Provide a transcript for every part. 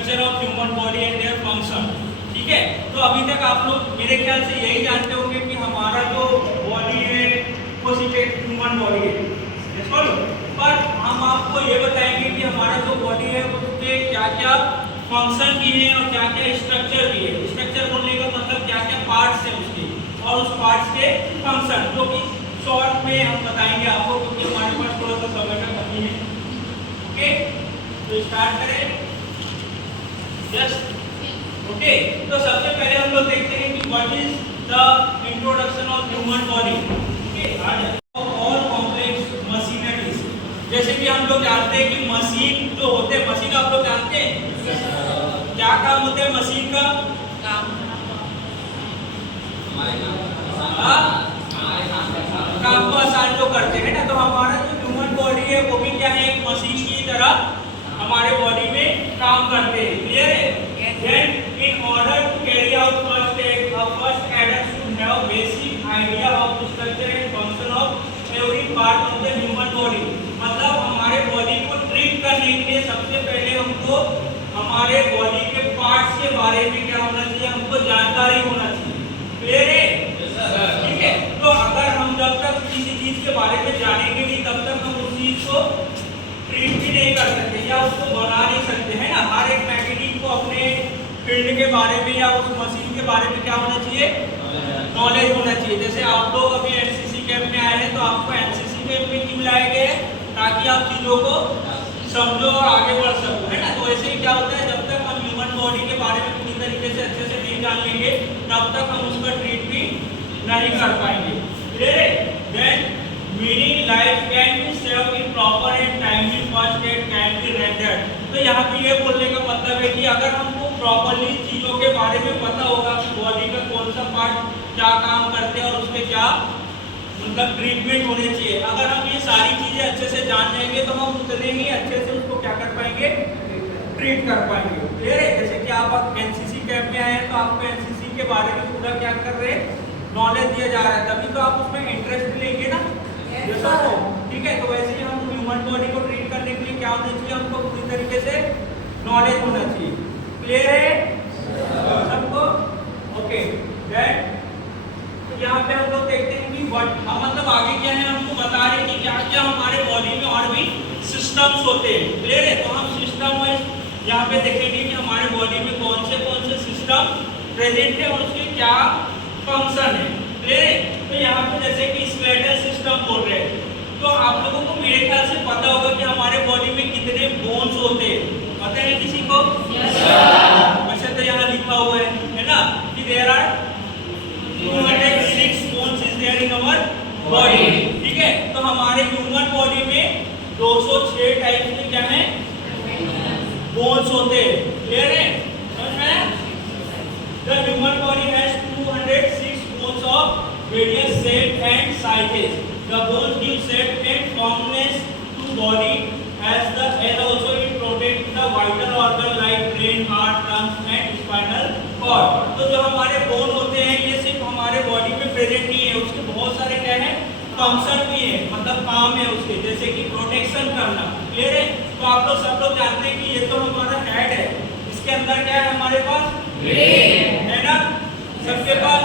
Structure of human body and their function. ठीक है, तो अभी तक आप लोग मेरे ख्याल से यही जानते होंगे कि हमारा जो बॉडी है वो सिर्फ एक ह्यूमन बॉडी है, पर हम आपको ये बताएंगे कि हमारा जो बॉडी है उसके क्या क्या फंक्शन भी है और क्या क्या स्ट्रक्चर भी है। स्ट्रक्चर बोलने का मतलब क्या क्या पार्ट्स है उसके और उस पार्ट्स के फंक्शन, जो कि शॉर्ट में हम बताएंगे आपको, क्योंकि हमारे पास थोड़ा सा समय का कमी है। ओके, तो स्टार्ट करें। यस, ओके, तो सबसे पहले हम लोग देखते हैं कि what is the introduction of human body. Okay, आ जाए। और कॉम्प्लेक्स मशीनरीज, जैसे कि हम लोग जानते हैं कि मशीन जो होते हैं, मशीन आप लोग जानते हैं क्या काम होते हैं मशीन का? काम को आसान जो करते हैं ना, तो हमारा जो ह्यूमन बॉडी है वो भी क्या है, एक मशीन की तरह हमारे बॉडी में काम करते हैं। क्लियर है? Then in order to carry out first aid, a first aider should have basic idea of the structure and function of every part of the human body। मतलब हमारे बॉडी को ट्रीट करने के लिए सबसे पहले हमको हमारे बॉडी के पार्ट्स के बारे में क्या होना चाहिए, हमको जानकारी होना चाहिए। क्लियर है? ठीक है, तो अगर हम जब तक किसी चीज के बारे में जानेंगे नहीं तब तक हम उस चीज को ट्रीट भी नहीं कर सकते या उसको बना नहीं सकते, है ना। हर एक मैकेनिक को अपने फील्ड के बारे में या उस मशीन के बारे में क्या होना चाहिए, नॉलेज होना चाहिए। जैसे आप लोग अभी एनसीसी कैंप में आए हैं, तो आपको एनसीसी कैंप में क्यों लाए गए, ताकि आप चीजों को समझो और आगे बढ़ सको, है ना। तो ऐसे ही क्या होता है, जब तक हम ह्यूमन बॉडी के बारे में पूरी तरीके से अच्छे से नहीं जान लेंगे तब तक हम उसका ट्रीट भी नहीं कर पाएंगे। क्लियर है? Then meaning life can be saved in proper and timely first aid can be rendered. तो यहाँ पे ये बोलने का मतलब है कि अगर हमको प्रॉपर्ली चीजों के बारे में पता होगा कि बॉडी का कौन सा पार्ट क्या काम करते हैं और उसके क्या मतलब ट्रीटमेंट होने चाहिए, अगर हम ये सारी चीजें अच्छे से जान जाएंगे तो हम उतने ही अच्छे से उसको क्या कर पाएंगे, ट्रीट कर पाएंगे। क्लियर है? जैसे कि आप एनसीसी कैंप में आए हैं तो आपको एनसीसी के बारे में पूरा क्या कर रहे हैं, नॉलेज दिया जा रहा है, तभी तो आप उसमें इंटरेस्ट लेंगे ना। ठीक है, तो वैसे ही हम ह्यूमन बॉडी को ट्रीट करने के लिए क्या होना चाहिए, हमको पूरी तरीके से नॉलेज होना चाहिए। क्लियर है सबको? ओके, दैट यहाँ पे हम लोग देखते हैं कि मतलब आगे क्या है, हमको बता रहे हैं कि क्या क्या हमारे बॉडी में और भी सिस्टम्स होते हैं। क्लियर है? तो हम सिस्टम वाइज यहाँ पे देखेंगे कि हमारे बॉडी में कौन से सिस्टम प्रेजेंट है और उसके क्या फंक्शन है। क्लियर है? तो यहाँ पे जैसे कि स्केलेटल सिस्टम बोल रहे हैं, तो आप लोगों को मेरे ख्याल से पता होगा कि हमारे बॉडी में कितने बोन्स होते हैं, पता है किसी को? वैसे तो यहाँ लिखा हुआ है ना कि there are 206 bones is there in our body. ठीक है, तो हमारे ह्यूमन बॉडी में 206 टाइप के क्या है, बोन्स होते हैं। क्लियर है? समझ में? The human body has 206 bones of various shape and sizes. The bones give shape and firmness to body as also it protect the vital organ like brain, heart, lungs and spinal cord। तो जो हमारे bone होते हैं ये सिर्फ हमारे body में present नहीं है, उसके बहुत सारे क्या है, फंक्शन भी है, मतलब काम है उसके, जैसे कि प्रोटेक्शन करना। क्लियर है? तो आप लोग सब लोग जानते हैं कि ये तो हमारा हेड है, इसके अंदर क्या है हमारे पास, ब्रेन है ना, सबके पास।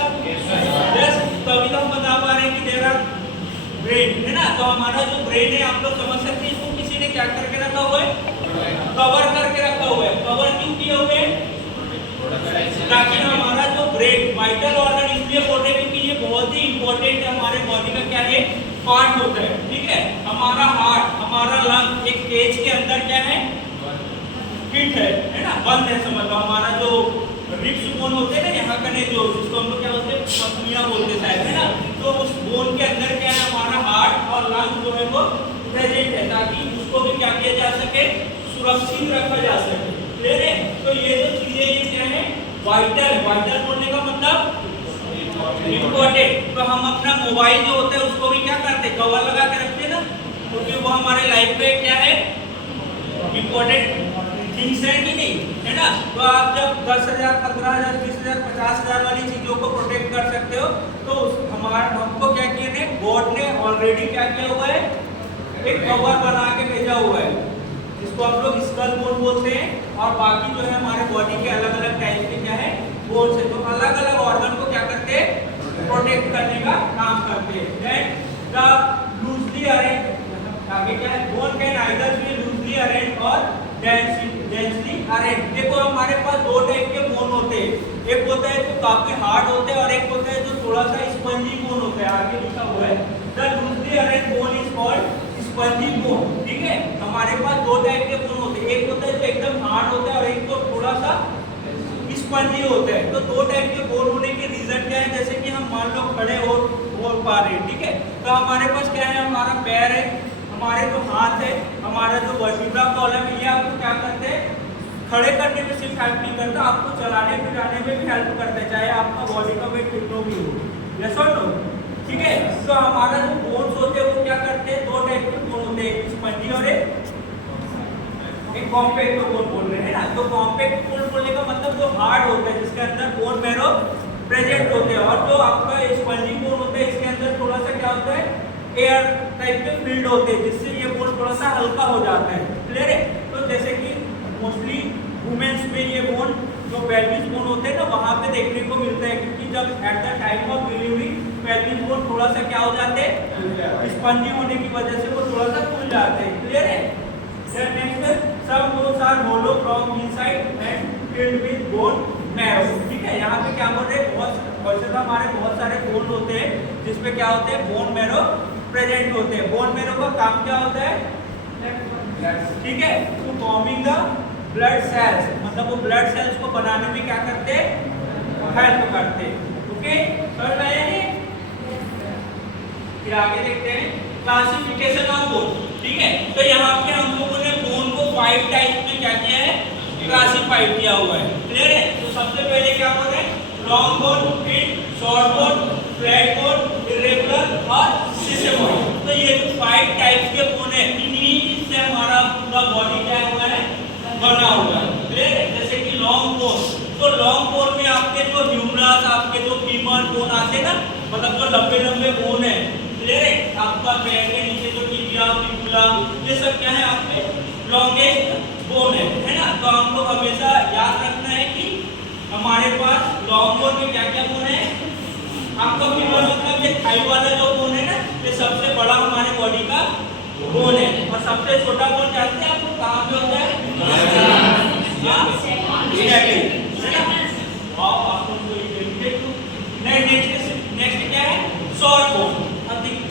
यस, तो अभी तो हम बता पा रहे हैं कि देयर आर ब्रेन, है ना। तो हमारा जो ब्रेन है आप लोग समझ सकते हैं, इसको किसी ने क्या करके रखा हुआ है, कवर करके रखा हुआ है। कवर क्यों किया हुआ है, ताकि हमारा जो ब्रेन वाइटल ऑर्गन इसलिए बोलते हैं क्योंकि ये बहुत ही इंपॉर्टेंट है, हमारे बॉडी का क्या है, पार्ट होता है। ठीक है, हमारा हार्ट, हमारा लंग एक केज के अंदर क्या है, फिट है ना, बंद है, समझ लो। हमारा जो रिब्स बोन होते हैं ना यहाँ का, जो जिसको हम लोग क्या बोलते हैं, पसलियां बोलते हैं शायद, है ना। तो उस बोन के अंदर क्या है, हमारा हार्ट और लंग जो है वो प्रेजेंट है, ताकि उसको भी क्या किया जा सके, सुरक्षित रखा जा सके। क्लियर है? तो ये जो चीजें ये क्या है, वाइटल। वाइटल बोलने का मतलब इम्पोर्टेंट। तो हम अपना मोबाइल जो होता है उसको भी क्या करते हैं, कवर लगा के रखते हैं ना, क्योंकि वो हमारे लाइफ में क्या है, इम्पोर्टेंट थिंग्स है कि नहीं, है ना। तो आप जब 10,000, 15,000, 20,000, 50,000 वाली चीजों को प्रोटेक्ट कर सकते हो, तो हमको क्या किया है, गॉड ने ऑलरेडी क्या किया हुआ है, एक कवर बना के भेजा हुआ है, जिसको हम लोग स्कल बोन बोलते हैं। और बाकी जो है हमारे बॉडी के अलग अलग टाइप के क्या है बोन्स है। तो अलग अलग ऑर्गन को क्या करते हैं प्रोटेक्ट करने का काम करते हैं। देन द लूजली अरेंज, आगे क्या है bone can either be loosely arrange और डेंसली अरेंज। देखो हमारे पास दो टाइप के बोन होते हैं, एक होता है जो काफी हार्ड होते हैं और एक होता है जो थोड़ा सा स्पंजी बोन होता है। आगे लिखा हुआ है the loosely arrange bone is called spongy bone. ठीक है, हमारे पास दो टाइप के बोन होते हैं, एक होता है जो एकदम हार्ड होता है और एक तो थोड़ा सा स्पंजी होता है। तो दो टाइप के बोन होने के रीजन क्या है, जैसे कि हम मान लो खड़े हो पा रहे हैं। ठीक है, तो हमारे पास क्या है, हमारा पैर है, हमारे जो हाथ है, हमारा जो वर्टिब्रा कॉलम है, ये आपको क्या करते हैं खड़े करने में सिर्फ हेल्प नहीं करता, आपको चलाने फिराने में भी हेल्प करता है, चाहे आपका बॉडी का वेट कितना भी हो। यस और नो? ठीक है, तो हमारा जो बोन्स होते हैं वो क्या करते हैं, दो टाइप के बोन होते हैं, स्पंजी और एक कॉम्पैक्ट बोन बोल रहे हैं ना। तो कॉम्पैक्ट बोन बोलने का मतलब जो हार्ड होता है, जिसके अंदर बोन मैरो प्रेजेंट होते हैं, और जो आपका स्पंजी बोन होता है इसके अंदर थोड़ा सा क्या होता है एयर टाइप के फील्ड होते हैं, जिससे ये बोन थोड़ा सा हल्का हो जाता है। क्लियर है? तो जैसे कि मोस्टली वुमेन्स में ये बोन जो पेल्विस बोन होते हैं ना वहाँ पे देखने को मिलता है, क्योंकि जब at the time of delivery pelvis bone थोड़ा सा क्या हो जाते हैं स्पंजी होने की वजह से वो थोड़ा सा खुल जाते हैं। क्लियर है? देन नेक्स्ट सब bones are hollow from inside and filled with bone marrow. ठीक है, यहाँ पे क्या बोल रहे हैं, वैसे तो हमारे बहुत सारे बोन होते हैं जिसपे क्या होते हैं बोन मैरो प्रेजेंट होते हैं। बोन मैरो का काम क्या होता है, ठीक है, तो फॉर्मिंग द ब्लड सेल्स, मतलब वो ब्लड सेल्स को बनाने में क्या करते हैं हेल्प करते हैं। ओके, समझ में आया नहीं? फिर आगे देखते हैं क्लासिफिकेशन ऑफ बोन। ठीक है, तो यहाँ पे हम लोगों ने बोन को 5 टाइप में क्या किया है क्लासिफाइड किया हुआ है। क्लियर है? तो सबसे पहले क्या बोल रहे हैं, long bone, thin, short bone, flat bone, irregular और सिस्टेमॉइड। तो ये 5 टाइप्स के बोन है, इन्हीं से हमारा पूरा बॉडी क्या हुआ है बना हुआ है। क्लियर है? जैसे कि लॉन्ग बोन, तो लॉन्ग बोन में आपके जो ह्यूमरस, आपके जो फीमर बोन आते हैं ना, मतलब जो लंबे लंबे बोन है। क्लियर है? आपका पैर के नीचे जो टिबिया, फिबुला, ये सब क्या है आपके लॉन्गेस्ट बोन है ना। तो हम लोग हमेशा याद रखना है कि हमारे पास लॉन्ग बोन में क्या क्या बोन है, आपका फीमर मतलब ये थाई वाला जो बोन है ना, ये सबसे बड़ा हमारे बॉडी का बोन है, और सबसे छोटा बोन जानते हैं आपको कहाँ पे होता है, नेक्स्ट क्या है शॉर्ट बोन।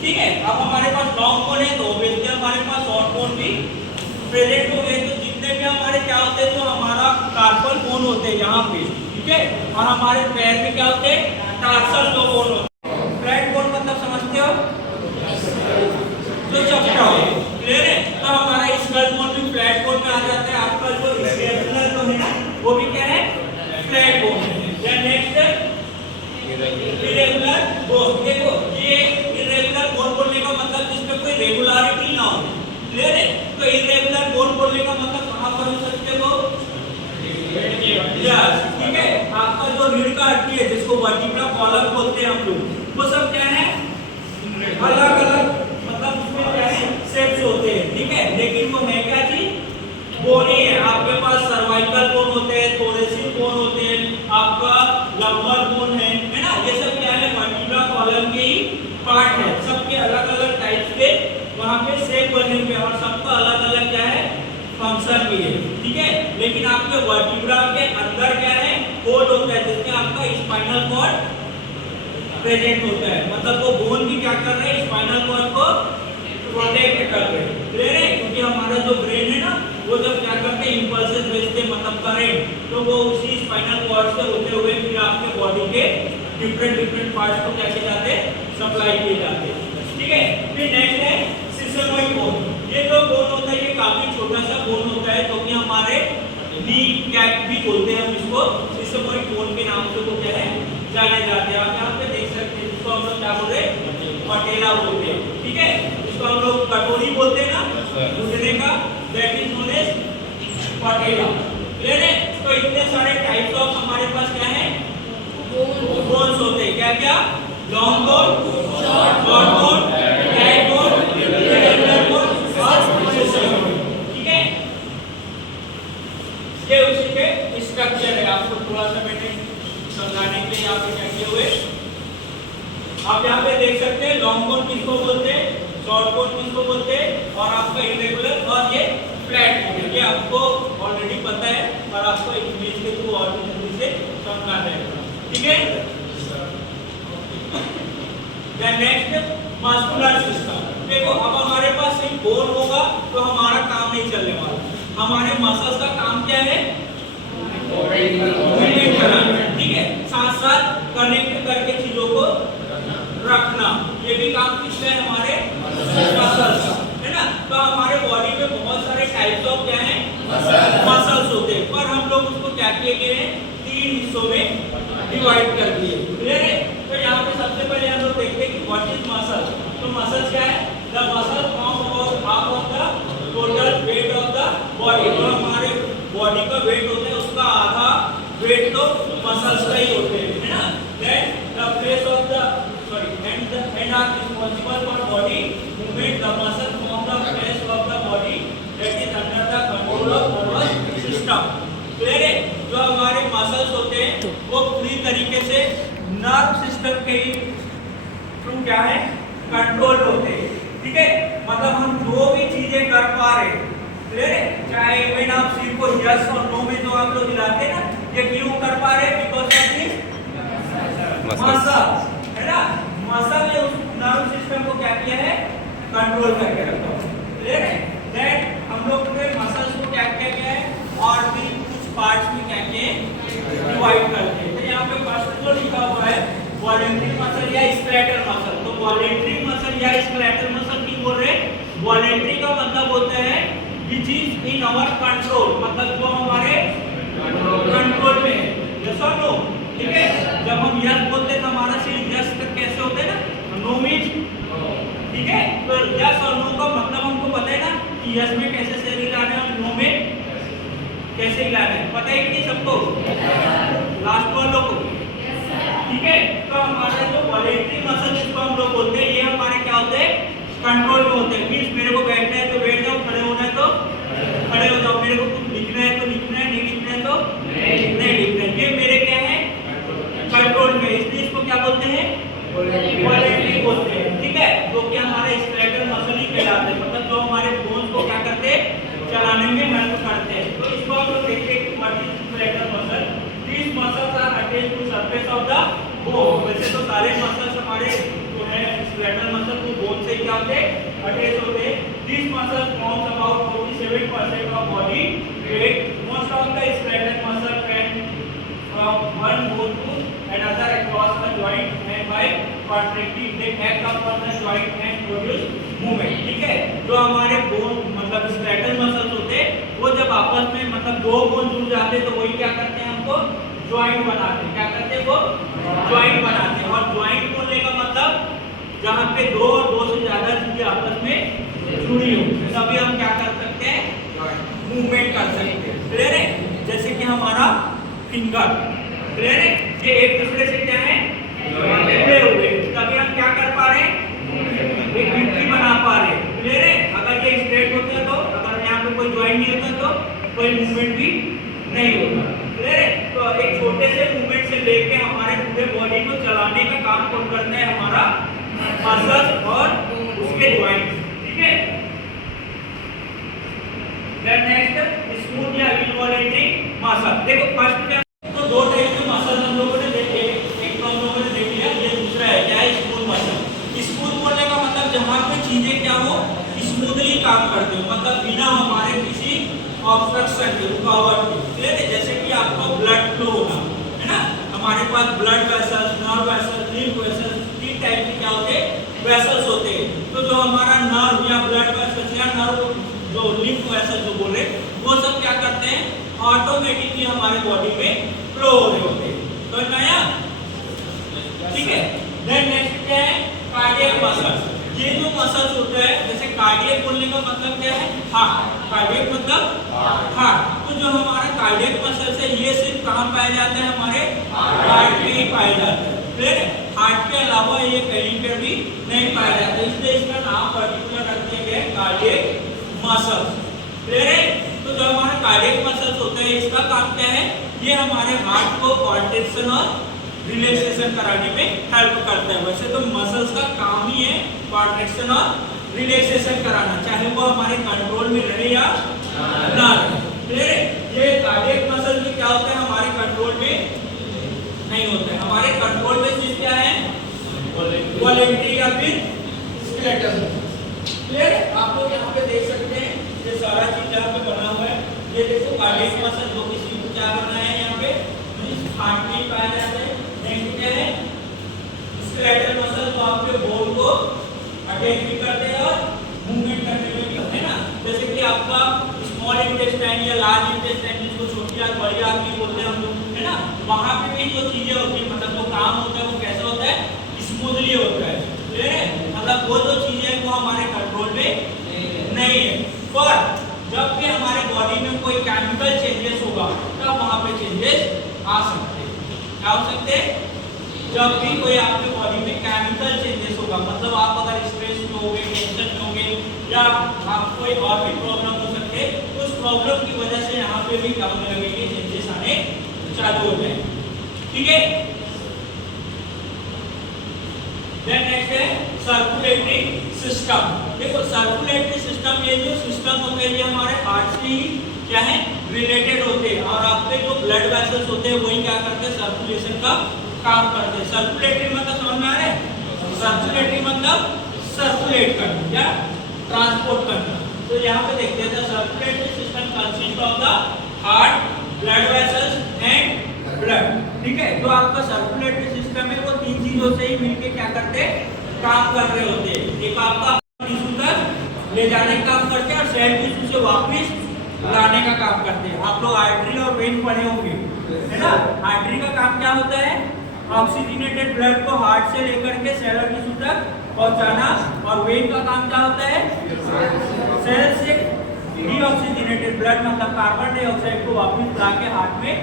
ठीक है, अब हमारे पास लॉन्ग बोन है तो ऑब्वियसली हमारे पास शॉर्ट बोन भी प्रेजेंट हो गए। तो जितने भी हमारे क्या होते हैं, जो हमारा कार्पल बोन होते हैं यहाँ पे, ठीक है, और हमारे पैर में क्या होते हैं टार्सल जो बोन होते हैं। फ्लैट बोन मतलब समझते हो, जो चपटा हो। क्लियर है? तो हमारा स्कल बोन भी फ्लैट बोन में आ जाता है। आपका जो स्केपुलर जो है ना वो भी क्या है फ्लैट बोन है। Next irregular bone. देखो ये इरेगुलर बोन बोलने का मतलब जिसमें कोई रेगुलरिटी ना हो। क्लियर है? तो इरेगुलर बोन बोलने का मतलब कहाँ पर हो सकते हो, ठीक है, आपका जो रीढ़ का हड्डी है जिसको वर्टिब्रा कॉलम बोलते हैं हम लोग, वो सब क्या है अलग अलग, मतलब उसमें क्या है सेप्स होते हैं। ठीक है, लेकिन वो है क्या चीज बोन ही है। आपके पास सर्वाइकल बोन होते हैं, थोरेसिक बोन होते हैं, आपका लंबर बोन है ना, ये सब क्या है वर्टिब्रा कॉलम के ही पार्ट है। सबके अलग अलग टाइप्स के वहाँ पे शेप बने हुए और सबका अलग अलग क्या है फंक्शन भी है। ठीक है, लेकिन आपके वर्टिब्रा के अंदर क्या है होल होता है, जिसमें आपका स्पाइनल कॉर्ड प्रेजेंट होता है, मतलब वो बोन भी क्या कर रहे हैं स्पाइनल कॉर्ड को प्रोटेक्ट कर रहे हैं। क्लियर है? क्योंकि हमारा जो ब्रेन है ना वो जब क्या करते हैं इंपल्सेस भेजते हैं, मतलब करंट, तो वो उसी स्पाइनल कॉर्ड से होते हुए फिर आपके बॉडी के डिफरेंट पार्ट्स को क्या किए जाते हैं सप्लाई किए जाते हैं। ठीक है, फिर नेक्स्ट है सिस्टेमॉइड बोन। ये जो बोन होता है ये काफी छोटा सा बोन होता है, क्योंकि हमारे नी कैप भी बोलते हैं हम इसको, सिस्टेमॉइड बोन के नाम से वो क्या है जाने जाते हैं। आप यहाँ पे देख सकते हैं, इसको हम लोग क्या बोलते हैं पटेला बोलते हैं। ठीक है, इसको हम लोग कटोरी बोलते हैं ना घुटने का, that is known as patella. Clear है? तो इतने सारे टाइप्स ऑफ हमारे पास क्या है बोन्स होते हैं। क्या क्या? Long bone, short bone, flat bone, irregular bone और सिस्टेमॉइड। ठीक है, ये आपको थोड़ा सा मैंने समझाने के लिए यहाँ पे क्या किए हुए। आप यहाँ पे देख सकते हैं लॉन्ग बोन किसको बोलते हैं, शॉर्ट बोन किसको बोलते हैं, और आपका इरेगुलर और ये फ्लैट बोन, ये आपको ऑलरेडी पता है और आपको इंग्लिश के थ्रू और भी जल्दी से समझना है। ठीक है। Then next muscular system. देखो अब हमारे पास सिर्फ बोन होगा तो हमारा काम नहीं चलने वाला। हमारे मसल्स का काम क्या है, मूवमेंट कराना, ठीक है, साथ साथ कनेक्ट करके चीजों को रखना, ये भी काम किसका है, हमारे मसल्स का है ना। तो हमारे बॉडी में बहुत सारे टाइप्स ऑफ क्या है, मसल्स होते हैं, पर हम लोग उसको क्या किए गए हैं, 3 हिस्सों में डिवाइड कर दिए। क्लियर है। तो यहाँ पे सबसे पहले हम लोग देखते हैं कि व्हाट इज मसल। तो मसल्स क्या है, the muscle form about half of the total weight of the body. तो हमारे बॉडी का वेट होता है उसका आधा वेट तो मसल्स का ही होते हैं, है ना। Then the face of the hand are responsible for body movement. The muscle form the face of the body that is under the control of nervous system. Clear है। जो हमारे मसल्स होते हैं वो पूरी तरीके से नर्व सिस्टम के थ्रू क्या है, कंट्रोल होते हैं। ठीक है, मतलब हम जो भी चीजें कर पा रहे हैं, क्लियर है, चाहे इवन आप सिर्फ को यस और नो में जो आप लोग दिलाते हैं ना, ये क्यों कर पा रहे हैं, बिकॉज ऑफ दिस मसल, है ना। मसल ने उस नर्व सिस्टम को क्या किया है, कंट्रोल करके रखा है। क्लियर है। देन हम लोग ने मसल्स को क्या किया गया है, और भी कुछ पार्ट्स में क्या किए, डिवाइड करते हैं। तो यहाँ पे फर्स्ट जो लिखा हुआ है वॉलेंट्री मसल या स्केलेटल मसल। तो वॉलेंट्री मसल या स्केलेटल मसल की बोल रहे हैं। वॉलेंट्री का मतलब होता है which is in our control, मतलब जो हमारे कंट्रोल में है। यस और नो, ठीक है। जब हम यस बोलते हैं तो हमारा सिर्फ यस कैसे होता है ना, नो मीन्स, ठीक है। तो यस और नो का मतलब हमको पता है ना कि यस में कैसे से हिलाना है और नो में कैसे हिलाना है, पता है कि नहीं सबको, लास्ट वालों को, ठीक है। तो हमारा जो वॉलेंट्री मसल जिसको हम लोग बोलते हैं, ये हमारे क्या होते हैं, कंट्रोल में होते हैं। मीन्स मेरे को बैठना है तो बैठ जाओ, खड़े होना है तो खड़े हो जाओ, मेरे को कुछ लिखना है तो लिखना है, नहीं लिखना है तो नहीं लिखना है, ये मेरे क्या है, कंट्रोल में। इसलिए इसको क्या बोलते हैं, वॉलेंट्री बोलते हैं। ठीक है, जो कि हमारे स्केलेटल मसल ही कहलाते हैं, मतलब जो हमारे बोन्स को क्या करते हैं, चलाने में हेल्प करते हैं। तो इसको हम लोग देखते हैं कि what is skeletal muscle. This muscles are attached to surface of the bone. वैसे तो सारे मसल्स हमारे जो है स्केलेटल मसल को बोन से क्या होते हैं, अटैच होते हैं। This muscle forms about 47% of body weight. Most of the skeletal muscle can from one bone to another across the joint and by contracting they act upon the joint and produce movement। ठीक है, जो हमारे bone मतलब skeletal muscles होते हैं, वो जब आपस में मतलब दो बोन जुड़ जाते हैं तो वही क्या करते हैं, हमको जॉइंट बनाते हैं। क्या करते हैं, वो जॉइंट बनाते हैं। और जॉइंट बोलने का मतलब जहाँ पे दो और दो से ज्यादा चीजें आपस में जुड़ी हो, तभी हम क्या कर सकते हैं, मूवमेंट कर सकते हैं। क्लियर है। जैसे कि हमारा फिंगर, क्लियर है, ये एक दूसरे से क्या है, जुड़े हुए, तभी हम क्या कर पा रहे हैं, एक गिनती बना पा रहे हैं। क्लियर है। अगर ये स्ट्रेट होते हैं तो, अगर यहाँ पे कोई ज्वाइंट नहीं होता तो कोई मूवमेंट भी नहीं होता। क्लियर है। तो एक छोटे से मूवमेंट से लेके हमारे पूरे बॉडी को चलाने का काम कौन करता है, हमारा मसल्स और उसके ज्वाइंट। ठीक है। देन नेक्स्ट स्मूथ या इनवॉलेंट्री मसल। देखो फर्स्ट क्या, तो दो टाइप के मसल हम लोगों ने देखे, एक तो हम लोगों ने देख लिया, ये दूसरा है क्या है, स्मूथ मसल। स्मूथ बोलने का मतलब जहाँ पे चीजें क्या हो, स्मूथली काम करते हो, मतलब बिना हमारे किसी ऑब्स्ट्रक्शन के, रुकावट के। क्लियर है। जैसे कि आपको ब्लड फ्लो होना है ना, हमारे पास blood vessels, nerve vessels, lymph vessels, तीन टाइप के क्या होते हैं, वेसल्स होते हैं। तो जो हमारा नर्व या ब्लड वेसल्स या नर्व जो लिम्फ वेसल्स जो बोले, वो सब क्या करते हैं, ऑटोमेटिकली हमारे बॉडी में फ्लो हो रहे होते हैं। तो नया, ठीक है। देन नेक्स्ट क्या है, कार्डियक मसल्स। ये जो मसल्स होता है, जैसे कार्डियक बोलने का मतलब क्या है, हार्ट। कार्डियक मतलब हार्ट। तो जो हमारा कार्डियक मसल्स है, ये सिर्फ कहाँ पाया जाता है, हमारे हार्ट में ही पाया जाता है। ठीक है। हार्ट के अलावा ये कहीं पर भी नहीं पाया जाता है, इसलिए इसका नाम पर्टिकुलर रख दिया गया है कार्डियक मसल्स। क्लियर है। तो जो हमारा कार्डियक मसल्स होता है, इसका काम क्या है, ये हमारे हार्ट को कॉन्ट्रैक्शन और रिलैक्सेशन कराने में हेल्प करता है। वैसे तो मसल्स का काम ही है कॉन्ट्रैक्शन और रिलैक्सेशन कराना, चाहे वो हमारे कंट्रोल में रहे या ना रहे। ये कार्डियक मसल भी क्या होता है, हमारे कंट्रोल में नहीं होता है। हमारे कंट्रोल में सिर्फ क्या है, वॉलंटरी या फिर स्केलेटल। क्लियर है? आप लोग यहाँ पे देख सकते हैं ये सारा चीज यहाँ पे बना हुआ है। ये देखो कार्डियक मसल जो किसी को क्या बना है यहाँ पे हार्ट में पाया जाता है। नेक्स्ट क्या है, स्केलेटल मसल जो आपके बोन को अटैच भी करते हैं और मूवमेंट करने में भी, है ना। जैसे कि आपका स्मॉल इंटेस्टाइन या लार्ज इंटेस्टाइन, जिसको छोटी आंत बड़ी आंत भी बोलते हैं हम लोग, है ना, वहाँ पे भी जो चीजें होती है, मतलब वो काम होता है, वो कैसा होता है, स्मूथली होता है। क्लियर है? मतलब वो जो चीजें हैं वो हमारे कंट्रोल में नहीं है। पर जब भी हमारे बॉडी में कोई केमिकल चेंजेस होगा तब वहाँ पे चेंजेस आ सकते हैं। क्या हो सकते हैं? जब भी कोई आपके बॉडी में केमिकल चेंजेस होगा, मतलब आप अगर स्ट्रेस में होगे, टेंशन में होगे, या आप कोई और भी प्रॉब्लम हो सकते हैं, उस प्रॉब्लम की वजह से यहाँ पे भी क्या होने लगेंगे, चेंजेस आने चालू हो जाएंगे। ठीक है? देन नेक्स्ट है सर्कुलेटरी सिस्टम। देखो सर्कुलेटरी सिस्टम, ये जो सिस्टम होते हैं ये हमारे हार्ट से ही क्या है, रिलेटेड होते हैं, और आपके जो ब्लड वेसल्स होते हैं वही क्या करते हैं, सर्कुलेशन का काम करते हैं। सर्कुलेटरी मतलब समझ में आ रहा है? सर्कुलेटरी मतलब सर्कुलेट करना या ट्रांसपोर्ट करना। तो यहाँ पे देखते हैं circulatory system consist of the heart, blood vessels and blood. ठीक है? जो आपका सर्कुलेटरी सिस्टम है वो तीन चीजों से ही मिलके क्या करते हैं, काम कर रहे होते हैं। एक आपका टिश्यू तक ले जाने का काम करते हैं और सेल टिश्यू से वापस लाने का काम करते हैं। आप लोग आर्टरी और वेन पढ़े होंगे, है ना। आर्टरी का काम क्या होता है, ऑक्सीजनेटेड ब्लड को हार्ट से लेकर के सेलर टिश्यू तक पहुंचाना, और वेन का काम क्या होता है, सेल से डीऑक्सीजनेटेड ब्लड मतलब कार्बन डाइऑक्साइड को वापस लाके हार्ट में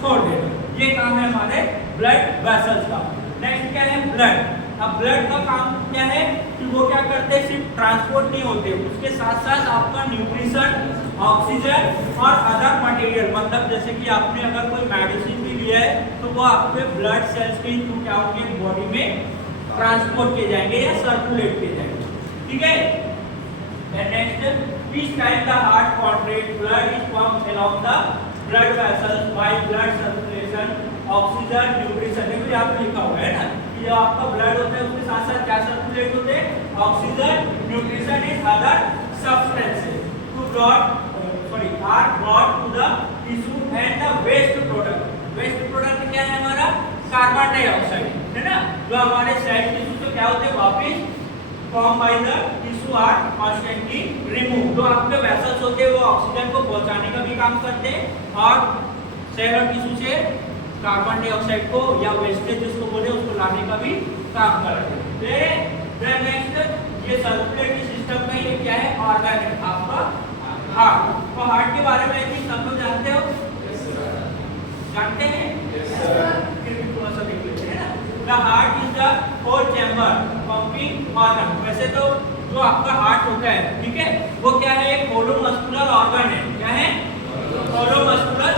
छोड़ देना। ये काम है हमारे ब्लड वेसल्स का। नेक्स्ट क्या है, ब्लड। अब ब्लड का काम क्या है कि वो क्या करते हैं, सिर्फ ट्रांसपोर्ट नहीं होते, उसके साथ साथ आपका न्यूट्रिशन, ऑक्सीजन और अदर मटेरियल, मतलब जैसे कि आपने अगर कोई मेडिसिन भी लिया है तो वो आपके ब्लड सेल्स के थ्रू क्या होंगे, बॉडी में ट्रांसपोर्ट किए जाएंगे या सर्कुलेट किए जाएंगे। ठीक है? Next, each time the heart contracts, blood is pumped along the blood vessels by blood circulation, oxygen, nutrition। देखो यहाँ पे लिखा हुआ है ना, ये आपका ब्लड होता है, उसके साथ साथ क्या सर्कुलेट होते हैं, oxygen, nutrition and other substances too are brought to the tissue and the waste product। waste product क्या है हमारा, कार्बन डाइऑक्साइड, है ना, जो हमारे सेल टिश्यू से क्या होते हैं, वापस form by the tissue are constantly remove. जो आपके वेसल्स होते हैं वो ऑक्सीजन को पहुंचाने का भी काम करते हैं और सेल और टिश्यू से कार्बन डाइऑक्साइड को या वेस्टेज जिसको बोले उसको लाने का भी काम करते हैं। फिर नेक्स्ट, ये सर्कुलेटरी सिस्टम का ये क्या है, ऑर्गन है आपका हार्ट। तो हार्ट के बारे में आई थिंक सब लोग जानते हो, जानते हैं, फिर भी थोड़ा सा देख लेते हैं ना। The heart is the four chamber pumping organ. वैसे तो जो आपका हार्ट होता है, ठीक है, वो क्या है, एक होलो मस्कुलर ऑर्गन है। क्या है, होलो मस्कुलर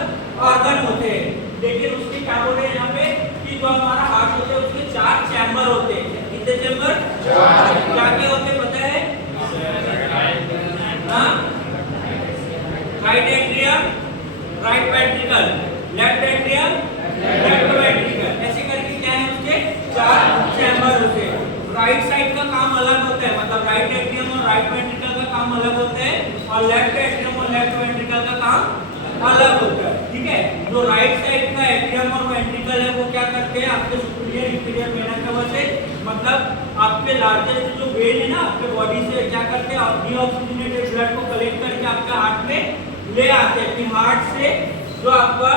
ऑर्गन होते हैं, लेकिन उसके क्या बोले हैं यहाँ पे कि जो हमारा हार्ट होता है उसके 4 चैम्बर होते हैं। कितने चैम्बर, 4। क्या क्या होते हैं पता है, right atrium, right ventricle, left atrium, left ventricle, ऐसे करके क्या है उसके 4 चैम्बर होते हैं। राइट साइड का काम अलग होता है, मतलब राइट एट्रियम और राइट वेंट्रिकल का काम अलग होता है, और लेफ्ट एट्रियम और लेफ्ट वेंट्रिकल का काम अलग होता है। ठीक है? जो राइट साइड का एट्रियम और वेंट्रिकल है वो क्या करते हैं, आपके सुपीरियर इंफीरियर वेना कवा से, मतलब आपके लार्जेस्ट जो वेन है ना आपके बॉडी से, क्या करते हैं, डीऑक्सीजनेटेड ब्लड को कलेक्ट करके आपके हार्ट में ले आते हैं। फिर हार्ट से जो आपका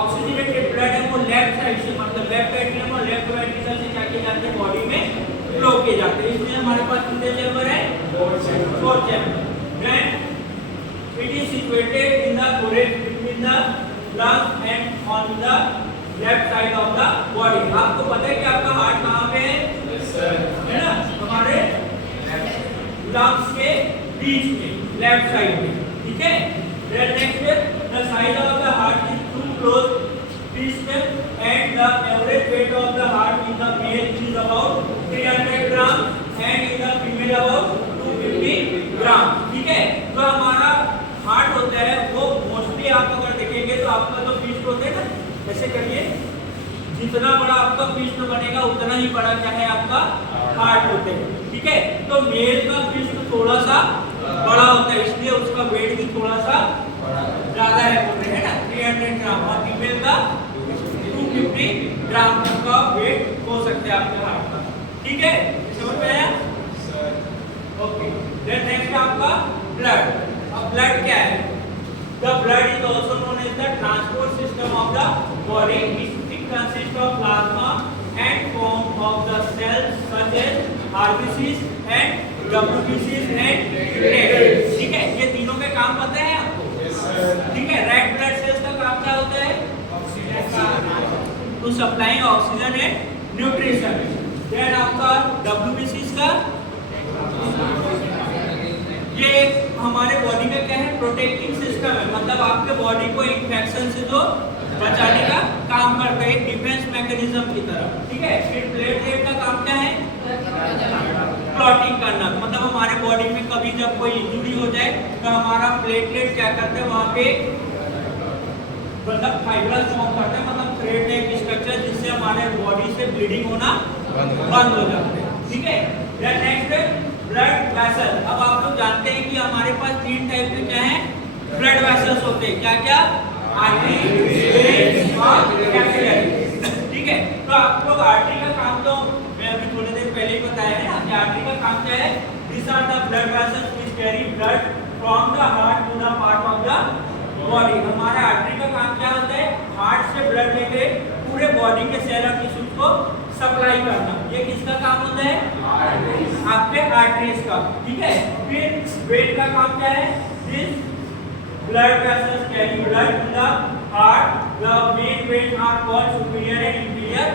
ऑक्सीजनेटेड ब्लड है वो लेफ्ट साइड से, मतलब लेफ्ट एट्रियम और लेफ्ट वेंट्रिकल से क्या किए जाते हैं, बॉडी में फ्लो किए जाते हैं। इसमें हमारे पास कितने चैम्बर है, 4 chamber. Then it is situated in the thorax between the lungs and on the left side of the body। आपको पता है कि आपका हार्ट कहाँ पे है, है ना, हमारे लंग्स के बीच में, लेफ्ट साइड में। ठीक है? Then next, the size of the heart is too close system, and the average weight of the heart in the male is about 300 gram and in the female about 250 gram. ठीक है, तो हमारा heart होता है वो mostly आप अगर देखेंगे तो आपका जो पिस्ट होता है ना, ऐसे करिए, जितना बड़ा आपका पिस्ट बनेगा उतना ही बड़ा क्या है आपका हार्ट होता है. ठीक है, तो मेल का पिस्ट थोड़ा सा बड़ा होता है, इसलिए उसका वेट भी थोड़ा सा ज्यादा है, बोल रहे हैं ना 300 ग्राम, और फीमेल का 250 ग्राम तक का वेट हो सकता है आपके हार्ट का. ठीक है, समझ में आया? ओके, देन नेक्स्ट आपका ब्लड. अब ब्लड क्या है? The blood is also known as the transport system of the body. It consist of plasma and form of the cells such as RBCs and WBCs and platelets. ठीक है, ये तीनों के काम पता है आपको? ठीक है, रेड ब्लड सेल्स का काम क्या होता है? To supply oxygen and nutrition. Then आपका WBCs का, ये हमारे बॉडी का क्या है? प्रोटेक्टिंग सिस्टम है, मतलब आपके बॉडी को इन्फेक्शन से जो बचाने का काम करता है, एक डिफेंस मैकेनिज्म की तरह. ठीक है, फिर प्लेटलेट का काम क्या है? क्लॉटिंग करना, मतलब हमारे बॉडी में कभी जब कोई इंजरी हो जाए तो हमारा प्लेटलेट क्या करते हैं, वहाँ पे मतलब फाइब्रस फॉर्म करते हैं, मतलब थ्रेड टाइप स्ट्रक्चर, जिससे हमारे बॉडी से ब्लीडिंग होना बंद हो जाता है. ठीक है, देन नेक्स्ट ब्लड वेसल. अब आप लोग जानते हैं कि हमारे पास 3 टाइप के क्या है ब्लड वेसल्स होते हैं. क्या क्या? आर्टरी, वेन और कैपिलरी. ठीक है, तो आप लोग आर्टरी का काम तो मैं अभी थोड़ी देर पहले ही बताया है ना कि आर्टरी का काम क्या है? This are the blood vessels which carry blood from the heart to the part of the body. हमारा आर्टरी का काम क्या होता है? हार्ट से ब्लड लेके पूरे बॉडी के सेल और टिश्यूज को सप्लाई करना. ये किसका काम होता है? आपके आर्टरीज का. ठीक है, फिर वेन का काम क्या है? This blood vessels carry blood to the heart. The main veins are called superior and inferior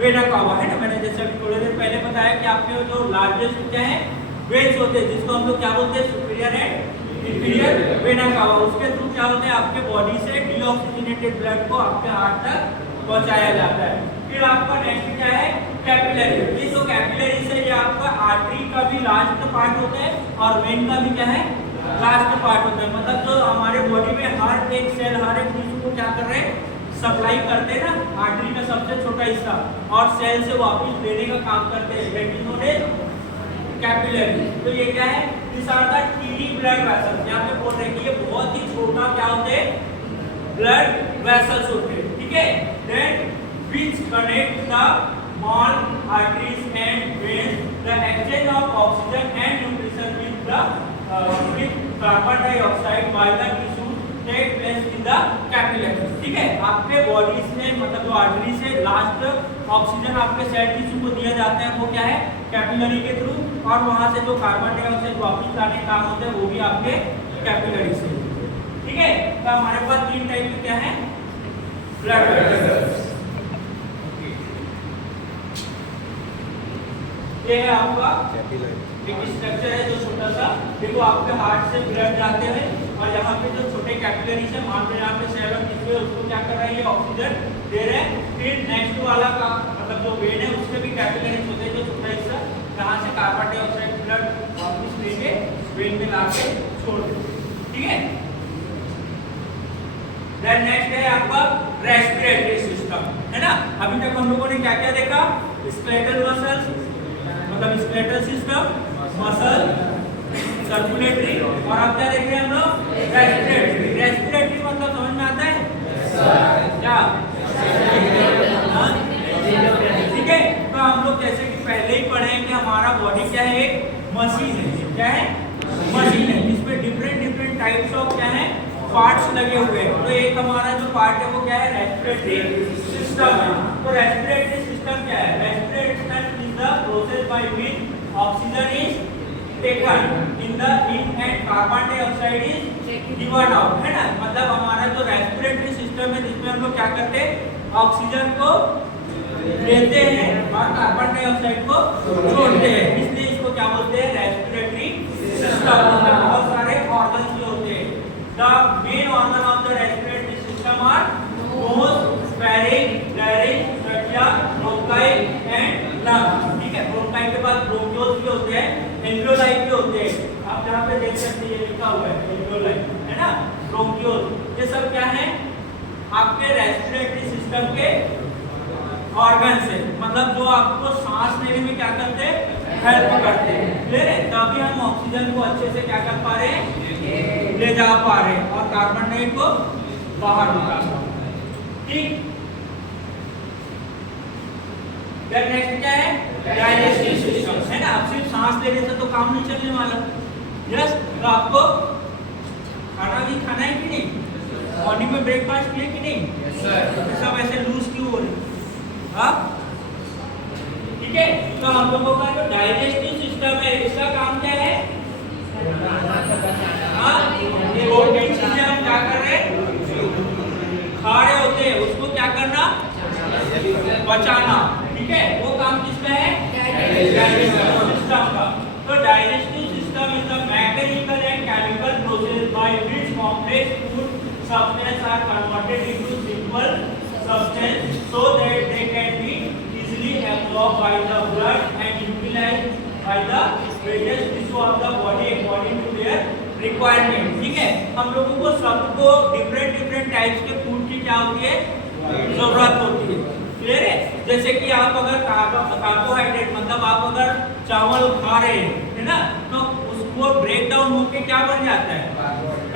vena cava. है ना, मैंने जैसे अभी थोड़ी देर पहले बताया कि आपके जो लार्जेस्ट क्या है वेन्स होते हैं, जिसको हम लोग क्या बोलते हैं? Superior and inferior vena cava. उसके थ्रू क्या होता है? आपके बॉडी से डीऑक्सीजनेटेड ब्लड को आपके हार्ट तक पहुंचाया जाता है. फिर आपका नेक्स्ट क्या है? कैपिलरी. ये जो कैपिलरी से ये आपका आर्टरी का भी लास्ट पार्ट होता है और वेन का भी क्या है? लास्ट पार्ट होता है. मतलब जो हमारे बॉडी में हर एक सेल, हर एक टिश्यू को क्या कर रहे हैं? सप्लाई करते हैं ना, आर्टरी का सबसे छोटा हिस्सा, और सेल से वापस लेने का काम करते हैं, that is known as capillary. तो ये क्या है? This are the tiny blood vessels. यहाँ पे बोल रहे हैं कि ये बहुत ही छोटा क्या होते हैं? ब्लड वेसल्स होते हैं. ठीक है, then which connect the small arteries and veins. The exchange of oxygen and nutrition with carbon dioxide by the tissues take place in the capillaries. ठीक है, आपके बॉडी में मतलब जो आर्टरी से लास्ट ऑक्सीजन आपके सेल टिश्यू को दिया जाता है वो क्या है? कैपिलरी के थ्रू, और वहां से जो कार्बन डाइऑक्साइड वापस लाने का काम होता है वो भी आपके कैपिलरी से. ठीक है, तो हमारे पास 3 टाइप के क्या है? Blood vessels. ये है आपका एक स्ट्रक्चर है जो छोटा सा, देखो आपके हार्ट से ब्लड जाते हैं और यहाँ पे जो छोटे कैपिलरीज है, मान लो यहाँ पे सेल और टिश्यू है, उसको क्या कर रहा है? ये ऑक्सीजन दे रहे हैं. फिर नेक्स्ट वाला का मतलब जो वेन है उसके भी कैपिलरीज होते हैं, जो छोटा हिस्सा, जहाँ से कार्बन डाइऑक्साइड ब्लड वापस लेके वेन में लाके छोड़ देते. ठीक है, देन नेक्स्ट है आपका रेस्पिरेटरी सिस्टम, है ना. अभी तक हम लोगों ने क्या क्या देखा? स्केलेटल मसल्स, मतलब स्केलेटल सिस्टम, मसल, सर्कुलेटरी, और अब क्या देख रहे हैं हम लोग? रेस्पिरेटरी. रेस्पिरेटरी मतलब समझ में आता है? क्या? ठीक है, तो हम लोग जैसे कि पहले ही पढ़े हैं कि हमारा बॉडी क्या है? एक मशीन है. क्या है? मशीन है, जिसमें डिफरेंट टाइप्स ऑफ क्या है? पार्ट्स लगे हुए हैं. तो एक हमारा जो पार्ट है वो क्या है? रेस्पिरेटरी सिस्टम है. तो रेस्पिरेटरी सिस्टम क्या है? Respiratory system is the process by which oxygen is taken in the in and carbon dioxide is given out. है ना, मतलब हमारा जो रेस्पिरेटरी सिस्टम है जिसमें हम लोग क्या करते हैं? ऑक्सीजन को लेते हैं और कार्बन डाइऑक्साइड को छोड़ते हैं, इसलिए इसको क्या बोलते हैं? Respiratory system. बहुत सारे ऑर्गन्स होते हैं. The main organ of the respiratory system are nose, pharynx, larynx, trachea, bronchi and lungs. ठीक है, ब्रोंकाई के बाद ब्रोंकियोल्स भी होते हैं, एल्वियोलाई भी होते हैं। आप यहाँ पे देख सकते हैं, ये लिखा हुआ है एल्वियोलाई, है ना, ब्रोंकियोल्स। ये सब क्या है? आपके रेस्पिरेटरी सिस्टम के ऑर्गन से, मतलब जो आपको सांस लेने में क्या करते हैं? हेल्प करते हैं। क्लियर है? तभी हम ऑक्सीजन को अच्छे से क्या कर पा रहे हैं? ले जा पा रहे हैं और कार्बन डाइऑक्साइड को बाहर निकाल पा रहे हैं। ठीक, नेक्स्ट क्या है? डाइजेस्टिव सिस्टम, है ना। अब सिर्फ सांस लेने से तो काम नहीं चलने वाला। यस, तो आपको खाना भी खाना है कि नहीं? मॉर्निंग में ब्रेकफास्ट किए कि नहीं? Yes sir. सब ऐसे लूज क्यों हो रहे? हाँ, ठीक है। तो हम लोगों का जो डाइजेस्टिव सिस्टम है, इसका काम क्या है? हाँ, दो तीन चीजें हम क्या कर रहे हैं? खा रहे होते हैं, उसको क्या करना? पचाना। ठीक है, वो काम किसका है? डाइजेस्टिव सिस्टम का। तो digestive system is the mechanical and chemical process by which complex food substance are converted into simple substance so that they can be easily absorbed by the blood and utilized by the various tissue of the body according to their requirement। ठीक है, हम लोगों को सबको different types के food की क्या होती है? जरूरत होती है। क्लियर है? जैसे कि आप अगर कार्बोहाइड्रेट, मतलब आप अगर चावल खा रहे हैं, है ना, तो उसको ब्रेक डाउन होके क्या बन जाता है?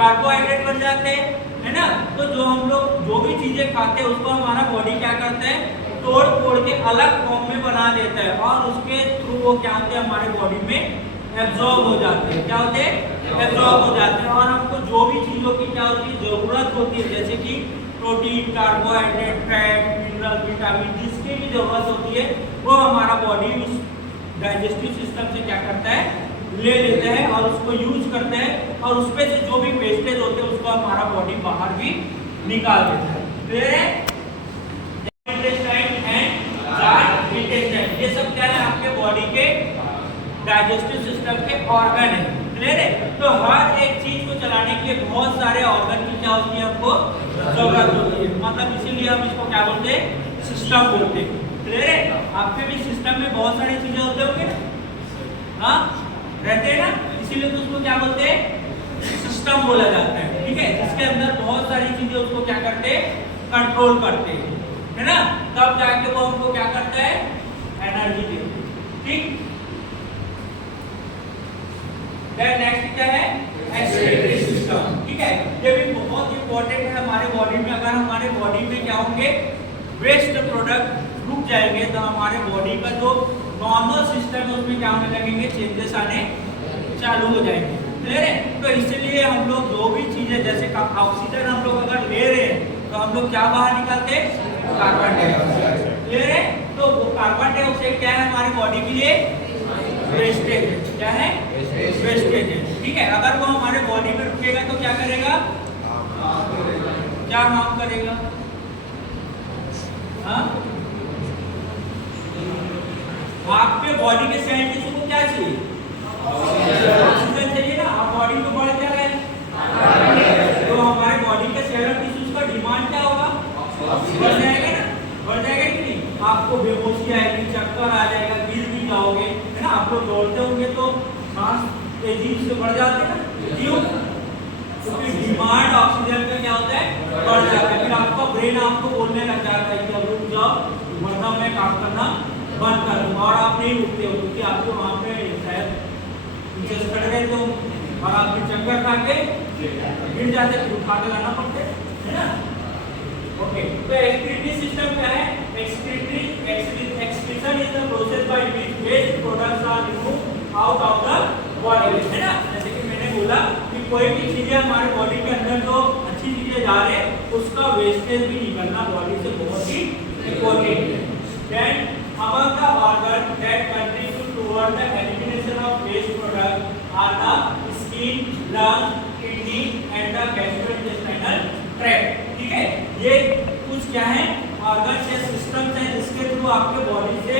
कार्बोहाइड्रेट बन जाते हैं, है ना। तो जो हम लोग जो भी चीजें खाते हैं उसको हमारा बॉडी क्या करता है? तोड़ फोड़ के अलग फॉर्म में बना देता है और उसके थ्रू वो क्या होते हैं? हमारे बॉडी में एब्जॉर्ब हो जाते हैं। क्या होते हैं? एब्जॉर्ब हो जाते हैं। और हमको जो भी चीजों की क्या होती है? जरूरत होती है, जैसे कि protein, carbohydrate, fat, mineral, vitamin, जिसकी भी जरूरत होती है वो हमारा बॉडी उस डाइजेस्टिव सिस्टम से क्या करता है? ले लेते हैं और उसको यूज करते हैं, और उसपे से जो भी वेस्टेज होते हैं उसको हमारा बॉडी बाहर भी निकाल देता है। क्लियर है? इंटेस्टाइन एंड लार्ज इंटेस्टाइन, ये सब क्या है? आपके बॉडी के डाइजेस्टिव सिस्टम के ऑर्गन है। क्लियर है? तो हर एक चीज को चलाने के लिए बहुत सारे ऑर्गन की क्या होती है? हमको जरूरत होती है। मतलब इसीलिए हम इसको क्या बोलते हैं? सिस्टम बोलते हैं। क्लियर है? आपके भी सिस्टम में बहुत सारी चीजें होते होंगे ना? हाँ, रहते हैं ना, इसीलिए तो उसको क्या बोलते हैं? सिस्टम बोला जाता है। ठीक है, जिसके अंदर बहुत सारी चीजें उसको क्या करते हैं? कंट्रोल करते हैं, है ना। तब जाके वो हमको क्या करता है? एनर्जी देते हैं। ठीक, नेक्स्ट क्या है? Excretory system. ठीक है, ये भी बहुत इंपॉर्टेंट है हमारे बॉडी में। अगर हमारे बॉडी में क्या होंगे? वेस्ट प्रोडक्ट रुक जाएंगे तो हमारे बॉडी का जो नॉर्मल सिस्टम है उसमें क्या होने लगेंगे? चेंजेस आने चालू हो जाएंगे। क्लियर है? तो इसलिए हम लोग जो भी चीजें, जैसे ऑक्सीजन हम लोग अगर ले रहे हैं तो हम लोग क्या बाहर निकालते हैं? Carbon dioxide. क्लियर है? तो वो कार्बन डाइऑक्साइड क्या है? हमारे बॉडी के लिए वेस्टेज है। क्या है? वेस्टेज है। ठीक है, अगर वो हमारे बॉडी में रुकेगा तो क्या करेगा? क्या हार्म करेगा? हाँ, आपके बॉडी के सेल टिश्यू को क्या चाहिए? ऑक्सीजन चाहिए ना। आप बॉडी में बढ़ क्या रहे हैं? तो हमारे बॉडी के सेल टिश्यूज का डिमांड क्या होगा? बढ़ जाएगा ना, बढ़ जाएगा कि नहीं? आपको बेहोशी आएगी, चक्कर आ जाएगा, गिर भी जाओगे, है ना। आप लोग दौड़ते होंगे तो सांस तेजी से बढ़ जाते हैं ना। क्यों? क्योंकि डिमांड ऑक्सीजन का क्या होता है? बढ़ जाता है। फिर आपका ब्रेन आपको बोलने लग जाता है कि अब रुक जाओ, वरना मैं काम करना बंद कर दूँ। और आप नहीं रुकते हो क्योंकि आपको वहाँ पे शायद नीचे से खड़े रहते हो और आप फिर चक्कर खा के गिर जाते, फिर उठा के लाना पड़ता है ना। ओके, तो एक्सक्रीटरी सिस्टम क्या है? Excretion is the process by which waste products are removed out of the body, है ना। जैसे कि मैंने बोला कि कोई भी चीजें हमारे बॉडी के अंदर जो अच्छी चीजें जा रहे हैं उसका वेस्टेज भी निकलना बॉडी से बहुत ही इम्पोर्टेंट है। Then among the organs that contribute toward the elimination of waste products are the skin, lungs, kidney and the gastrointestinal tract। ठीक है, ये कुछ क्या है? ऑर्गन्स या सिस्टम्स हैं जिसके थ्रू आपके बॉडी से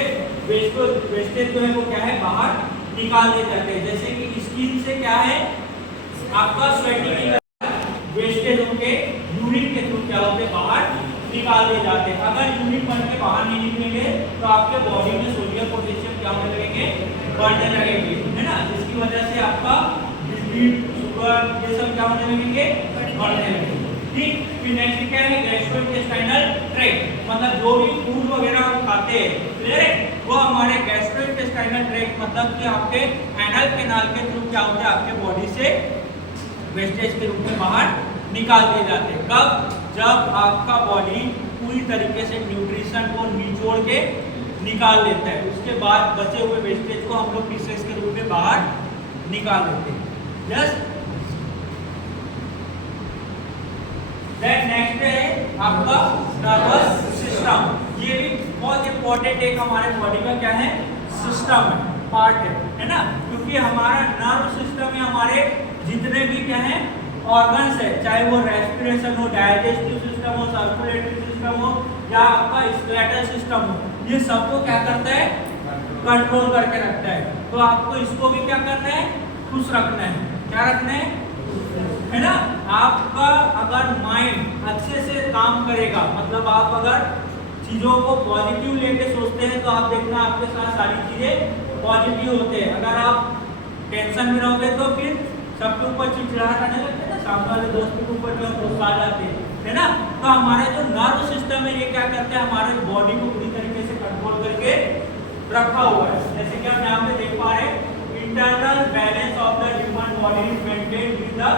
वेस्टेज जो है वो क्या है? बाहर निकाल दिए जाते हैं। जैसे कि स्किन से क्या है? आपका स्वेटिंग वेस्टेज होंगे यूरिन के थ्रू क्या होते हैं? बाहर निकाल दिए जाते हैं। अगर यूरिन बन के बाहर नहीं निकलेंगे तो आपके बॉडी में सोडियम पोटेशियम क्या होने लगेंगे, बढ़ने लगेंगे, है ना, जिसकी वजह से आपका बीपी शुगर ये सब क्या होने लगेंगे, बढ़ने लगेंगे। ठीक, फिर नेक्स्ट क्या है, गैस्ट्रोइंटेस्टाइनल ट्रैक्ट, मतलब जो भी फूड वगैरह हम खाते हैं, क्लियर है, वो हमारे गैस्ट्रोइंटेस्टाइनल ट्रैक्ट मतलब कि आपके एनल कैनाल के थ्रू क्या होता है, आपके बॉडी से वेस्टेज के रूप में बाहर निकाल दिए जाते हैं। कब, जब आपका बॉडी पूरी तरीके से न्यूट्रिशन को निचोड़ के निकाल लेता है, उसके बाद बचे हुए वेस्टेज को हम लोग पीसेस के रूप में बाहर निकाल देते हैं। यस, देन नेक्स्ट है आपका नर्वस सिस्टम। ये भी बहुत इंपॉर्टेंट एक हमारे बॉडी का क्या है, सिस्टम है, पार्ट है ना, क्योंकि हमारा नर्व सिस्टम में हमारे जितने भी क्या है ऑर्गन्स है, चाहे वो रेस्पिरेशन हो, डाइजेस्टिव सिस्टम हो, सर्कुलेटरी सिस्टम हो या आपका स्केलेटल सिस्टम हो, ये सबको क्या करता है, कंट्रोल करके रखता है। तो आपको इसको भी क्या करना है, खुश रखना है। क्या रखना है ना, आपका अगर माइंड अच्छे से काम करेगा, मतलब आप अगर चीज़ों को पॉजिटिव लेके सोचते हैं तो आप देखना आपके साथ सारी चीज़ें पॉजिटिव होते हैं। अगर आप टेंशन में रहोगे तो फिर सबके ऊपर चिड़चिड़ाहट आने लगते हैं ना, सामने वाले दोस्त के ऊपर जो गुस्सा आ जाते हैं, है ना। तो हमारा जो नर्व सिस्टम है ये क्या करता है, हमारे बॉडी को पूरी तरीके से कंट्रोल करके रखा हुआ है। जैसे कि आप यहाँ पे देख पा रहे हैं, internal balance of the human body is maintained with the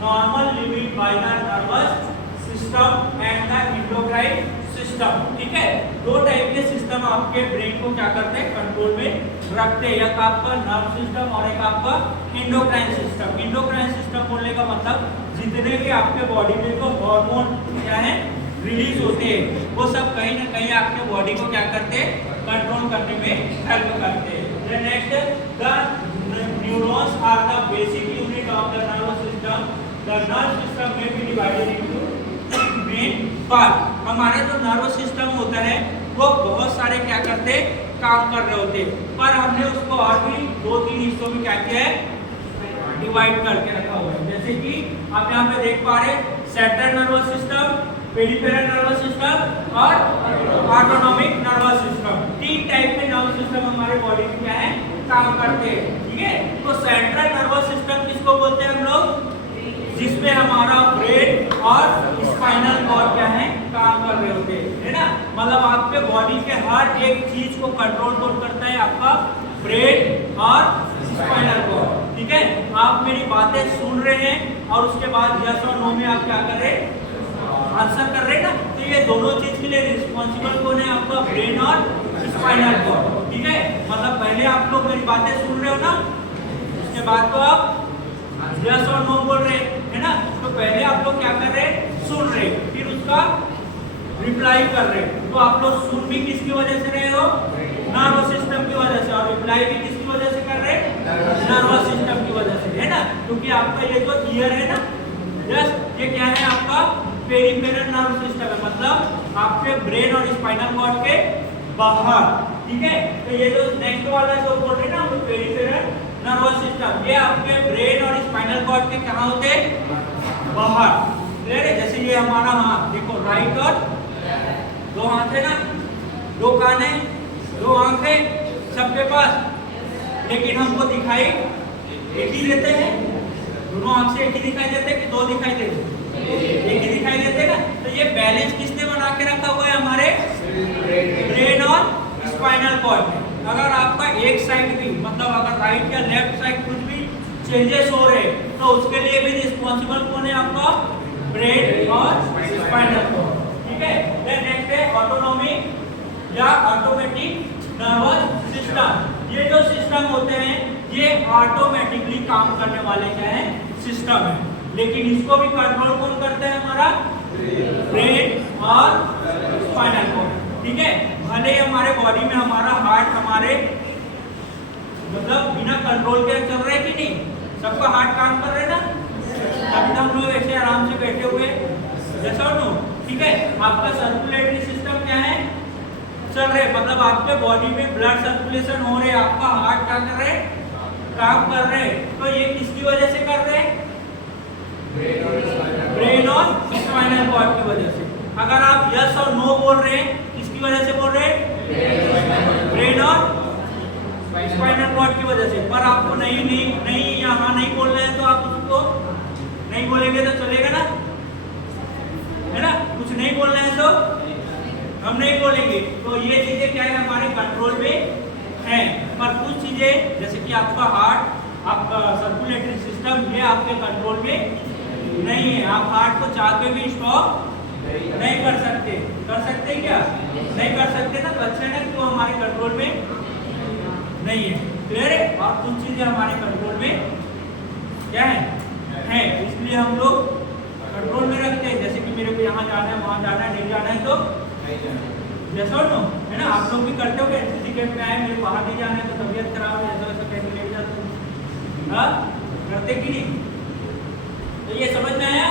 normal limit by the nervous system and the endocrine system. ठीक है, दो टाइप के सिस्टम आपके ब्रेन को क्या करते हैं, कंट्रोल में रखते हैं, एक आपका नर्व सिस्टम और एक आपका एंडोक्राइन सिस्टम। एंडोक्राइन सिस्टम बोलने का मतलब जितने भी आपके बॉडी में जो हार्मोन क्या है रिलीज होते हैं, वो सब कहीं ना कहीं आपके बॉडी को क्या करते हैं, कंट्रोल करने में हेल्प करते हैं। Then next, the neurons are the basic unit of the nervous system. The nerve system may be divided into main part. हमारा जो नर्वस सिस्टम होता है वो बहुत सारे क्या करते हैं, काम कर रहे होते हैं, पर हमने उसको और भी 2-3 हिस्सों में क्या किया है, डिवाइड करके रखा हुआ है। जैसे कि आप यहाँ पे देख पा रहे हैं, central nervous system, peripheral nervous system और ऑटोनॉमिक नर्वस सिस्टम। 3 टाइप के नर्वस सिस्टम हमारे बॉडी में क्या है, काम करते हैं। ठीक है, तो सेंट्रल नर्वस सिस्टम किसको बोलते हैं हम लोग, जिसमें हमारा ब्रेन और स्पाइनल कॉर्ड क्या है, काम कर रहे होते हैं, है ना, मतलब आपके बॉडी के हर एक चीज को कंट्रोल कौन करता है, आपका ब्रेन और स्पाइनल कॉर्ड। ठीक है, आप मेरी बातें सुन रहे हैं और उसके बाद यस और नो में आप क्या कर रहे हैं, आंसर कर रहे हैं ना, तो ये दोनों चीज के लिए रिस्पॉन्सिबल कौन है, आपका ब्रेन और स्पाइनल कॉर्ड। ठीक है, मतलब पहले आप लोग मेरी बातें सुन रहे हो ना, उसके बाद तो आप यस और नो बोल रहे है ना, तो पहले आप लोग क्या कर रहे हैं, सुन रहे, फिर उसका रिप्लाई कर रहे। तो आप लोग सुन भी किसकी वजह से रहे हो, नर्वस सिस्टम की वजह से, और रिप्लाई भी किसकी वजह से कर रहे हैं, नर्वस सिस्टम की वजह से, है ना, क्योंकि आपका ये जो ईयर है ना, यस, ये क्या है, आपका पेरिफेरल नर्व सिस्टम है, मतलब आपके ब्रेन और स्पाइनल कॉर्ड के बाहर। ठीक है, तो ये जो नेक्स्ट वाला जो बोल रहे हैं ना, वो पेरिफेरल नर्वस सिस्टम, ये आपके ब्रेन और स्पाइनल कॉर्ड के कहाँ होते हैं, बाहर। क्लियर है, जैसे ये हमारा हाथ देखो, राइट और दो हाथ है ना, दो कान है, दो आंखें सबके पास, लेकिन हमको दिखाई एक ही देते हैं, दोनों आंख से एक ही दिखाई देते हैं कि दो दिखाई देते हैं, एक ही दिखाई देते हैं ना। तो ये बैलेंस किसने बना के रखा हुआ है, हमारे ब्रेन और स्पाइनल कॉर्ड में। अगर आपका एक साइड भी, मतलब अगर राइट या लेफ्ट साइड कुछ भी चेंजेस हो रहे तो उसके लिए भी रिस्पॉन्सिबल कौन है, आपका ब्रेन और स्पाइनल कॉर्ड। ठीक है, देन नेक्स्ट है ऑटोनॉमिक या ऑटोमेटिक नर्वस सिस्टम। ये जो सिस्टम होते हैं ये ऑटोमेटिकली काम करने वाले क्या है, सिस्टम है, लेकिन इसको भी कंट्रोल कौन करता है, हमारा ब्रेन और स्पाइनल कॉर्ड। ठीक है, भले हमारे बॉडी में हमारा हार्ट हमारे मतलब बिना कंट्रोल के चल रहा है कि नहीं, सबका हार्ट काम कर रहे हैं ना, तभी तो हम लोग ऐसे आराम से बैठे हुए, जैसा नो। ठीक है, आपका सर्कुलेटरी सिस्टम क्या है, चल रहे, मतलब आपके बॉडी में ब्लड सर्कुलेशन हो रहे, आपका हार्ट क्या कर रहे, काम कर रहे। तो ये किसकी वजह से कर रहे हैं, ब्रेन और स्पाइनल कॉर्ड की वजह से। अगर आप यस और नो बोल रहे हैं, किसकी वजह से बोल रहे हैं? ब्रेन और स्पाइनल कॉर्ड की वजह से। पर आपको नहीं यहाँ नहीं बोलना है तो आप उसको नहीं बोलेंगे तो चलेगा ना, है ना? कुछ नहीं बोलना है तो हम नहीं बोलेंगे। तो ये चीजें क्या है, हमारे कंट्रोल में है। पर कुछ चीजें जैसे कि आपका हार्ट, आपका सर्कुलेटरी सिस्टम, ये आपके कंट्रोल में नहीं है। आप हार्ट को चाह के भी स्टॉप नहीं कर सकते। कर सकते क्या? नहीं कर सकते ना। तो अच्छा है ना, तो हमारे कंट्रोल में नहीं है। क्लियर है? और कुछ चीजें हमारे कंट्रोल में क्या है, इसलिए हम लोग कंट्रोल में रखते हैं। जैसे कि मेरे को यहाँ जाना है, वहाँ जाना है, नहीं जाना है तो जैसा नो, है ना? आप लोग भी करते हो कि एनसीसी कैंप में आए, मेरे को बाहर नहीं जाना है तो तबीयत खराब है, ऐसा वैसा कैसे लेट जाते हो? हाँ, करते कि नहीं? तो ये समझ में आया?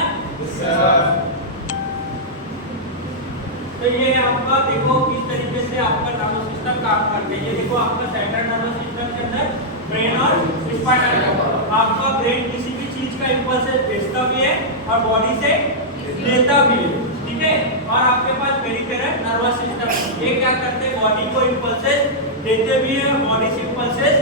तो ये आपका देखो किस तरीके से आपका नर्वस सिस्टम काम करते हैं। ये देखो आपका सेंट्रल नर्वस सिस्टम के अंदर ब्रेन और स्पाइनल कॉर्ड। आपका ब्रेन किसी भी चीज का इंपल्स भेजता भी है और बॉडी से लेता भी है, ठीक है? और आपके पास पेरिफेरल नर्वस सिस्टम, ये क्या करते हैं? बॉडी को इंपल्सेस देते भी है और बॉडी से इंपल्सेस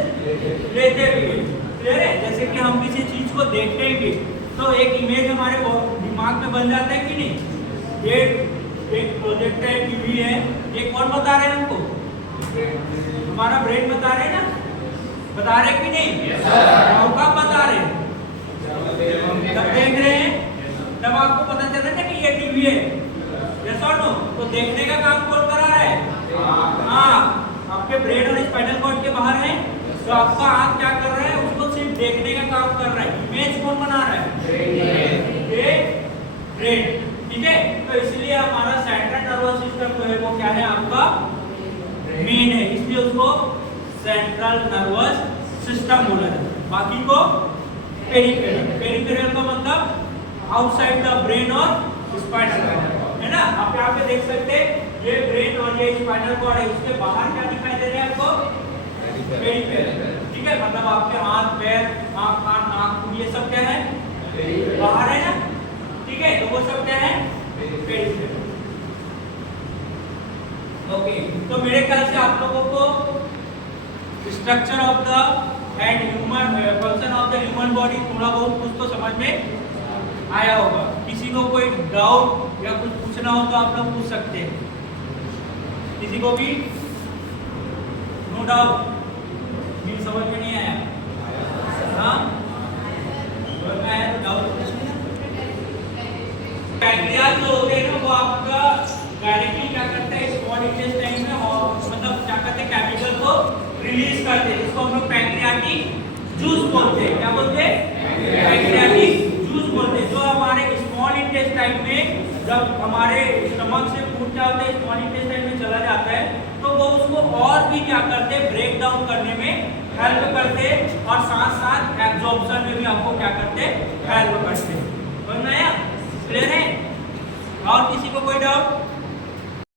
लेते भी है। क्लियर है? जैसे कि हम किसी चीज को देखेंगे तो एक इमेज हमारे दिमाग में बन जाता है कि नहीं? ये एक प्रोजेक्ट है, टीवी है, ये कौन बता रहे हैं हमको? हमारा ब्रेन बता रहे हैं ना? बता रहे कि नहीं? कब बता रहे हैं? जब देख रहे हैं तब आपको पता चल रहा है कि ये टीवी है। यस और नो? तो देखने का काम कौन करा रहा है? हाँ, आपके ब्रेन और स्पाइनल कॉर्ड के बाहर है। तो आपका आँख क्या कर रहा है? उसको सिर्फ देखने का काम कर रहा है। इमेज कौन बना रहा है? ब्रेन। ठीक है? तो इसलिए हमारा सेंट्रल नर्वस सिस्टम जो है वो क्या है? आपका मेन है, इसलिए उसको सेंट्रल नर्वस सिस्टम बोला जाता है। बाकी को पेरिफेरल। पेरिफेरल का मतलब आउटसाइड द ब्रेन और स्पाइनल कॉर्ड, है ना? आप यहाँ पे देख सकते हैं ये ब्रेन और ये स्पाइनल कॉर्ड है, उसके बाहर क्या दिखाई दे रहा है आपको? पेरिफेरल। ठीक है? मतलब आपके हाथ, पैर, आँख, कान, नाक, ये सब क्या है? बाहर है ना? ठीक है? तो वो सब क्या है? पेरिफेरल। ओके, तो मेरे ख्याल से आप लोगों को structure of the end human function of the human body थोड़ा बहुत कुछ तो समझ में आया होगा। किसी को कोई डाउट या कुछ पूछना हो तो आप लोग पूछ सकते हैं। किसी को भी नो डाउट? ये समझ में नहीं आया? हाँ, समझ में आया तो डाउट पूछिए। पैंक्रियाज जो होते हैं ना, वो आपका डायरेक्टली क्या करते हैं? स्मॉल इंटेस्टाइन में और मतलब क्या करते हैं? केमिकल को रिलीज करते हैं। इसको हम लोग पैंक्रियाटिक जूस बोलते हैं। क्या बोलते हैं? पैंक्रियाटिक जूस बोलते हैं। जो हमारे स्मॉल इंटेस्टाइन में जब हमारे स्टमक से फूड क्या होता है? स्मॉल इंटेस्टाइन में चला जाता है, तो वो उसको और भी क्या करते हैं? ब्रेक डाउन करने में हेल्प करते हैं और साथ साथ एब्जॉर्प्शन में भी आपको क्या करते हैं? हेल्प करते हैं। समझ में आया? क्लियर है? और किसी को कोई डाउट?